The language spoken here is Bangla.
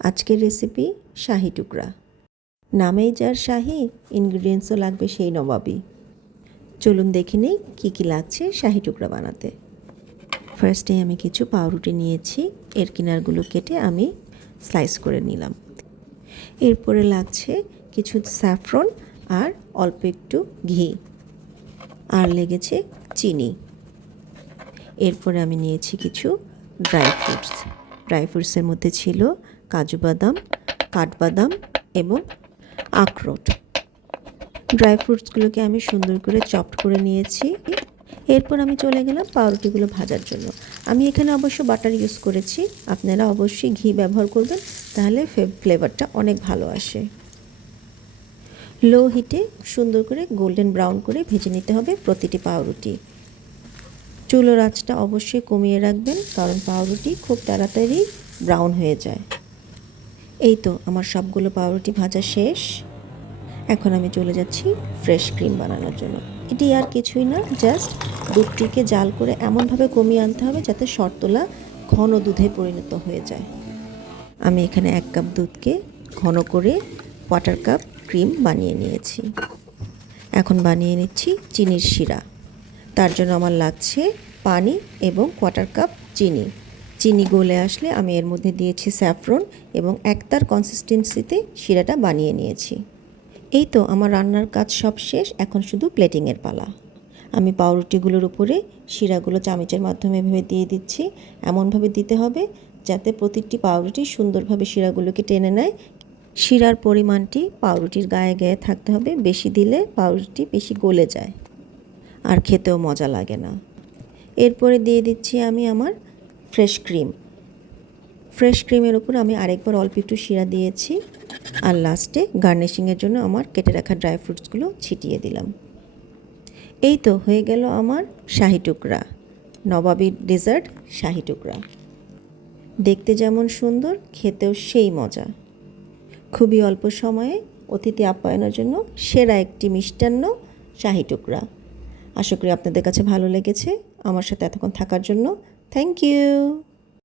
আজকের রেসিপি শাহি টুকরা। নামেই যার শাহি, ইনগ্রিডিয়েন্টসও লাগবে সেই নবাবী। চলুন দেখে নেই কী কী লাগছে শাহি টুকরা বানাতে। ফার্স্টে আমি কিছু পাউরুটি নিয়েছি, এর কিনারগুলো কেটে আমি স্লাইস করে নিলাম। এরপরে লাগছে কিছু স্যাফরন আর অল্প একটু ঘি, আর লেগেছে চিনি। এরপরে আমি নিয়েছি কিছু ড্রাই ফ্রুটসের মধ্যে ছিল কাজু বাদাম, কাঠবাদাম এবং আখরোট। ড্রাই ফ্রুটসগুলোকে আমি সুন্দর করে চপড করে নিয়েছি। এরপর আমি চলে গেলাম পাউরুটিগুলো ভাজার জন্য। আমি এখানে অবশ্য বাটার ইউজ করেছি, আপনারা অবশ্যই ঘি ব্যবহার করবেন, তাহলে ফ্লেভারটা অনেক ভালো আসে। লো হিটে সুন্দর করে গোল্ডেন ব্রাউন করে ভেজে নিতে হবে প্রতিটি পাউরুটি। চুলোর আঁচটা অবশ্যই কমিয়ে রাখবেন, কারণ পাউরুটি খুব তাড়াতাড়ি ব্রাউন হয়ে যায়। এই তো আমার সবগুলো পাউরুটি ভাজা শেষ। এখন আমি চলে যাচ্ছি ফ্রেশ ক্রিম বানানোর জন্য। এটি আর কিছুই না, জাস্ট দুধটিকে জাল করে এমনভাবে কমিয়ে আনতে হবে যাতে শর্তলা ঘন দুধে পরিণত হয়ে যায়। আমি এখানে 1 কাপ দুধকে ঘন করে 1/4 কাপ ক্রিম বানিয়ে নিয়েছি। এখন বানিয়ে নিচ্ছি চিনির শিরা। তার জন্য আমার লাগছে পানি এবং 1/4 কাপ চিনি। চিনি গলে আসলে আমি এর মধ্যে দিয়েছি স্যাফরন এবং একতার কনসিস্টেন্সিতে শিরাটা বানিয়ে নিয়েছি। এই তো আমার রান্নার কাজ সব শেষ, এখন শুধু প্লেটিংয়ের পালা। আমি পাউরুটিগুলোর উপরে শিরাগুলো চামচের মাধ্যমে এভাবে দিয়ে দিচ্ছি। এমনভাবে দিতে হবে যাতে প্রতিটি পাউরুটি সুন্দরভাবে শিরাগুলোকে টেনে নেয়। শিরার পরিমাণটি পাউরুটির গায়ে গায়ে থাকতে হবে, বেশি দিলে পাউরুটি বেশি গলে যায় আর খেতেও মজা লাগে না। এরপরে দিয়ে দিচ্ছি আমি আমার ফ্রেশ ক্রিমের উপর আমি আরেকবার অল্প একটু শিরা দিয়েছি, আর লাস্টে গার্নিশিংয়ের জন্য আমার কেটে রাখা ড্রাই ফ্রুটসগুলো ছিটিয়ে দিলাম। এই তো হয়ে গেল আমার শাহি টুকরা, নবাবী ডেজার্ট শাহি টুকরা। দেখতে যেমন সুন্দর, খেতেও সেই মজা। খুবই অল্প সময়ে অতিথি আপ্যায়নের জন্য সেরা একটি মিষ্টান্ন শাহি টুকরা। আশা করি আপনাদের কাছে ভালো লেগেছে। আমার সাথে এতক্ষণ থাকার জন্য থ্যাংক ইউ।